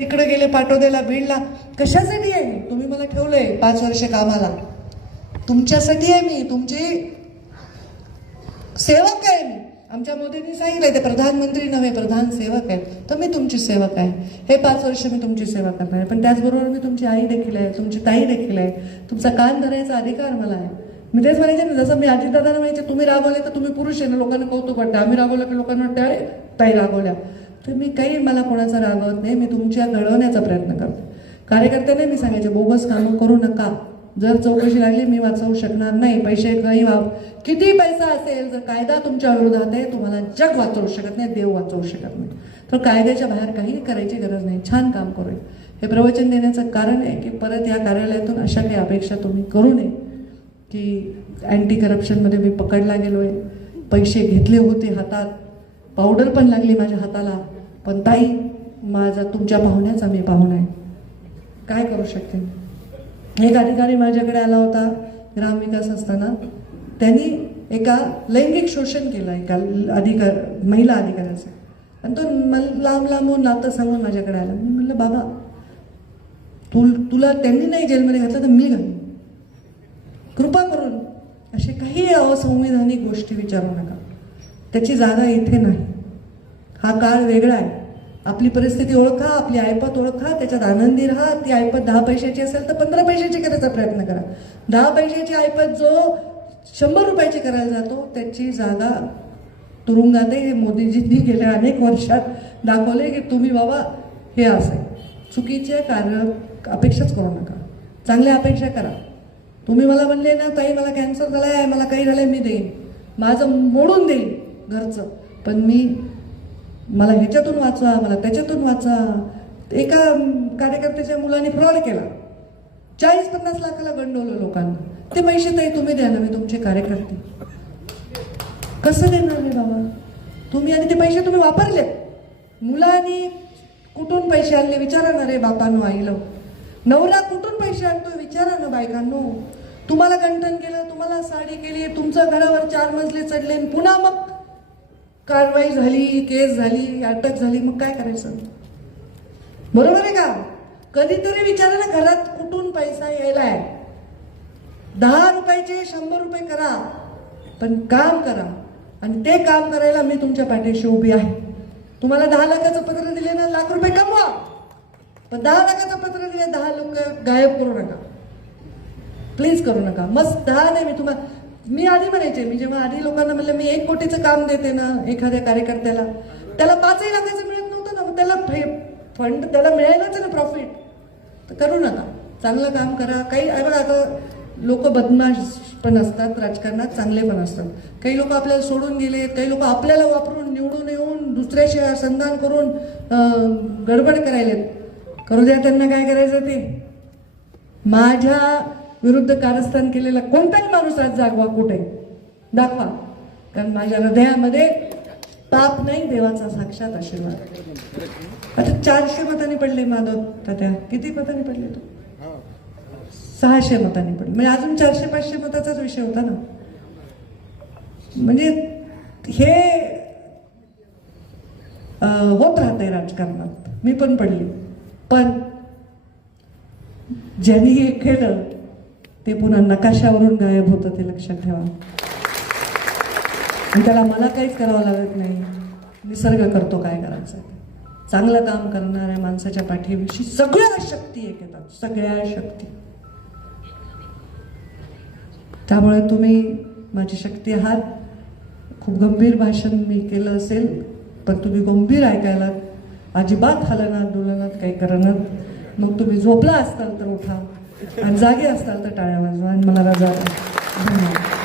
तिकडे गेले पाटोद्याला, बीडला. कशासाठी आहे? तुम्ही मला ठेवलंय 5 वर्ष कामाला. तुमच्यासाठी आहे, मी तुमची सेवक आहे. मी आमच्या मोदींनी सांगितलंय ते प्रधानमंत्री नव्हे, प्रधान सेवक आहे. तर मी तुमची सेवक आहे. हे 5 वर्ष मी तुमची सेवा करणार आहे. पण त्याचबरोबर मी तुमची आई देखील आहे, तुमची ताई देखील आहे. तुमचा कान धरायचा अधिकार मला आहे. मी तेच म्हणायचे ना, जसं मी अजितदादांना म्हणायचे तुम्ही रागवले तर तुम्ही पुरुष आहे ना, लोकांना कौतुक वाटतं. आम्ही रागवलं की लोकांना वाटतं अरे ताई रागवल्या. तर मी काही मला कोणाचा रागवत नाही. मी तुमच्या घडवण्याचा प्रयत्न करते. कार्यकर्त्याने मी सांगायचे बोगस कामं करू नका. जर चौकशी लागली मी वाचवू शकणार नाही. पैसे काही किती पैसा असेल, जर कायदा तुमच्या विरोधात आहे, तुम्हाला जग वाचवू शकत नाही, देव वाचवू शकत नाही. तर कायद्याच्या बाहेर काही करायची गरज नाही. छान काम करूया. हे प्रवचन देण्याचं कारण आहे की परत या कार्यालयातून अशा काही अपेक्षा तुम्ही करू नये की अँटी करप्शनमध्ये मी पकडला गेलोय, पैसे घेतले होते हातात, पावडर पण लागली माझ्या हाताला, पण ताई माझा तुमच्या पाहुण्याचा मी पाहुणा आहे, काय करू शकते. एक अधिकारी माझ्याकडे आला होता ग्रामविकास असताना. त्यांनी एका लैंगिक शोषण केलं एका महिला अधिकाऱ्याचं. आणि तो लांब लांबून नातं सांगून माझ्याकडे आला. मी म्हणलं बाबा तुला त्यांनी नाही जेलमध्ये घातलं तर मी घालू. कृपा करून असे काही असंविधानिक गोष्टी विचारू नका. त्याची जागा इथे नाही. हा काळ वेगळा आहे. आपली परिस्थिती ओळखा, आपली ऐपत ओळखा, त्याच्यात आनंदी राहा. ती ऐपत 10 पैशाची असेल तर 15 पैशाची करायचा प्रयत्न करा. 10 पैशाची ऐपत जो 100 रुपयाची करायला जातो त्याची जागा तुरुंगात आहे. मोदीजींनी गेल्या अनेक वर्षात दाखवले की तुम्ही बाबा हे असं चुकीचे कार्य अपेक्षाच करू नका. चांगल्या अपेक्षा करा. तुम्ही मला म्हणले ना ताई मला कॅन्सर झालाय, मला काही झालंय, मी देईन, माझं मोडून देईन घरचं, पण मला ह्याच्यातून वाचवा, मला त्याच्यातून वाचा. एका कार्यकर्त्याच्या मुलाने फ्रॉड केला, 40-50 लाखाला गंडवलं लोकांना. ते पैसे ताई तुम्ही द्या ना, मी तुमचे कार्यकर्ते. कसं देणार मी बाबा तुम्ही? आणि ते पैसे तुम्ही वापरले. मुलांनी कुठून पैसे आणले विचारा ना रे बापांनो, आईला. नवरा कुठून पैसे आणतो विचारा ना बायकांनो. तुम्हाला गंठन केलं, तुम्हाला साडी केली, तुमच्या घरावर 4 मजले चढले, पुन्हा मग कारवाई झाली, केस झाली, अटक झाली, मग काय करायचं? बरोबर आहे का? कधीतरी विचारा ना घरात कुठून पैसा यायलाय. 10 रुपयाचे 100 रुपये करा, पण काम करा. आणि ते काम करायला मी तुमच्या पाठीशी उभी आहे. तुम्हाला 10 लाखाचं पत्र दिले ना, लाख रुपये कमवा. पण 10 लाखाचं पत्र दिले, 10 लोक गायब करू नका, प्लीज करू नका. मस्त 10 नाही, मी आधी म्हणायचे, मी जेव्हा आधी लोकांना म्हणलं मी 1 कोटीचं काम देते ना एखाद्या कार्यकर्त्याला, त्याला 5 लाखाचं मिळत नव्हतं ना, मग त्याला फंड त्याला मिळायलाच ना प्रॉफिट. तर करू नका, चांगलं काम करा. काही बघा आता लोक बदमाश पण असतात राजकारणात, चांगले पण असतात. काही लोक आपल्याला सोडून गेले, काही लोक आपल्याला वापरून निवडून येऊन दुसऱ्याशी संधान करून गडबड करायलेत. करू द्या त्यांना, काय करायचं ते. माझ्या विरुद्ध कारस्थान केलेला कोणताही माणूस आज जागवा कुठे दाखवा, कारण माझ्या हृदयामध्ये पाप नाही, देवाचा साक्षात आशीर्वाद. आता 400 मतांनी पडले माधव तात्या. किती मतांनी पडले? तो 600 मतांनी पडले. म्हणजे अजून 400-500 मताचाच विषय होता ना. म्हणजे हे होत राहतंय राजकारणात. मी पण पडली, पण ज्यांनी हे केलं ते पुन्हा नकाशावरून गायब होतं, ते लक्षात ठेवा. आणि त्याला मला काहीच करावं लागत नाही. निसर्ग करतो काय करायचं. चांगलं काम करणाऱ्या माणसाच्या पाठीविषयी सगळ्या शक्ती एक येतात, सगळ्या शक्ती. त्यामुळे तुम्ही माझी शक्ती आहात. खूप गंभीर भाषण मी केलं असेल, पण तुम्ही गंभीर ऐकायला अजिबात हलनात डुलनात काही करणार. मग तुम्ही झोपला असताल तर उठा, आणि जागे असताल तर टाळ्या वाजवा, आणि मला रजा. धन्यवाद.